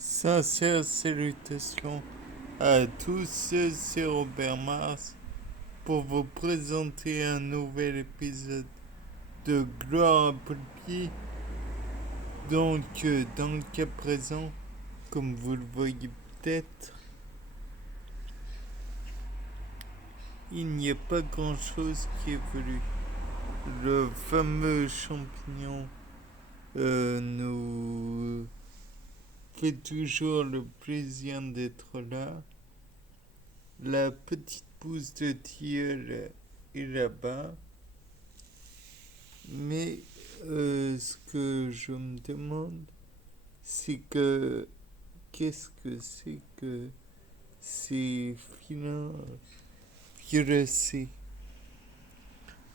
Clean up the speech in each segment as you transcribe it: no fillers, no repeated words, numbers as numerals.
Sincères salutations à tous, c'est Robert Mars pour vous présenter un nouvel épisode de Gloire à Poulpi. Donc, dans le cas présent, comme vous le voyez peut-être, il n'y a pas grand-chose qui évolue. Le fameux champignon nous fait toujours le plaisir d'être là. La petite pousse de tilleul est là-bas. Mais ce que je me demande, c'est que qu'est-ce que c'est que ces filins violacés?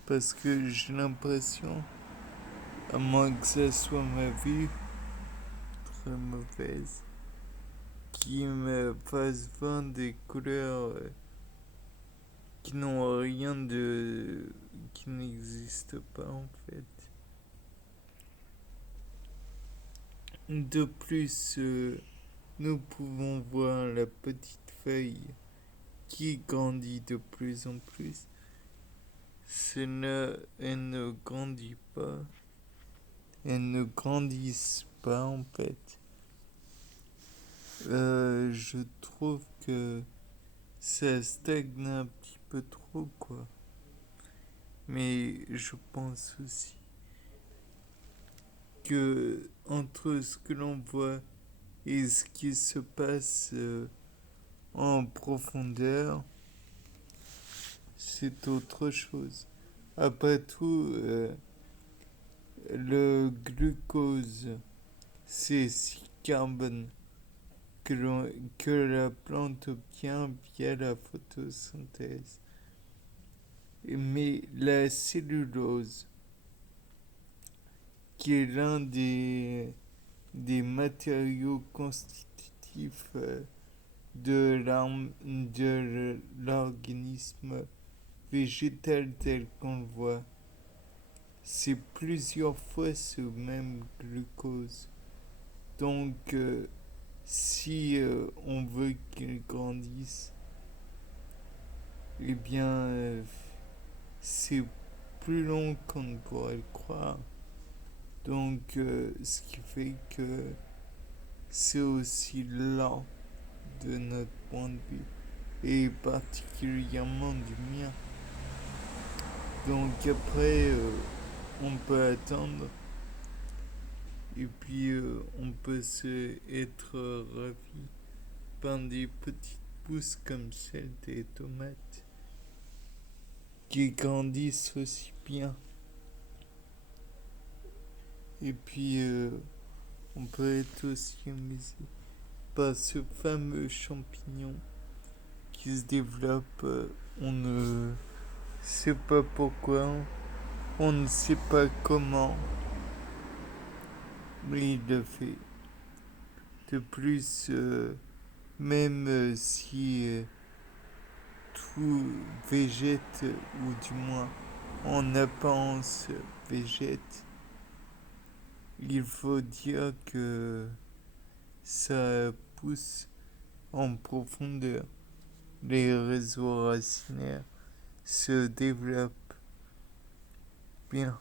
Parce que j'ai l'impression, à moins que ça soit ma vue très mauvaise, qui me fasse voir des couleurs qui n'ont rien de... qui n'existent pas en fait. De plus, nous pouvons voir la petite feuille qui grandit de plus en plus. Cela, elle ne grandit pas. Elles ne grandissent pas en fait. Je trouve que ça stagne un petit peu trop quoi. Mais je pense aussi que entre ce que l'on voit et ce qui se passe en profondeur, c'est autre chose. Après tout, le glucose, c'est 6 carbone que la plante obtient via la photosynthèse. Mais la cellulose, qui est l'un des matériaux constitutifs de l'organisme végétal tel qu'on le voit, c'est plusieurs fois ce même glucose. Donc, si on veut qu'il grandisse, eh bien, c'est plus long qu'on ne pourrait le croire. Donc, ce qui fait que c'est aussi lent de notre point de vue, et particulièrement du mien. Donc après, on peut attendre, et puis on peut être ravi par des petites pousses comme celle des tomates, qui grandissent aussi bien. Et puis, on peut être aussi amusé par ce fameux champignon qui se développe. On ne sait pas pourquoi, on ne sait pas comment, mais il le fait. De plus, même si tout végète, ou du moins en apparence végète, il faut dire que ça pousse en profondeur. Les réseaux racinaires se développent bien.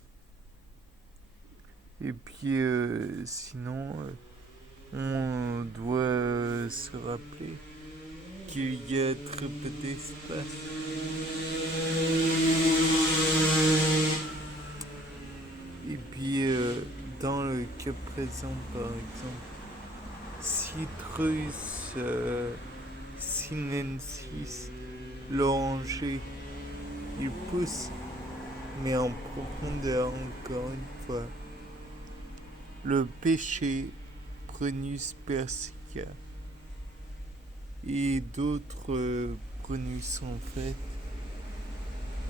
Et puis sinon, on doit se rappeler qu'il y a très peu d'espace. Et puis dans le cas présent, par exemple, Citrus sinensis, l'oranger, il pousse, mais en profondeur encore une fois. Le pêcher, Prunus persica, et d'autres prunus en fait,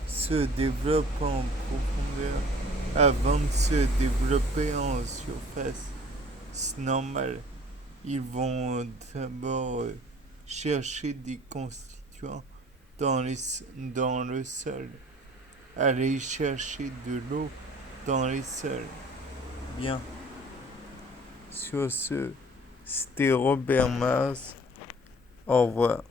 se développent en profondeur avant de se développer en surface. C'est normal. Ils vont d'abord chercher des constituants dans le sol, aller chercher de l'eau dans les sols. Bien. Sur ce, C'était Robert Mars. Au revoir.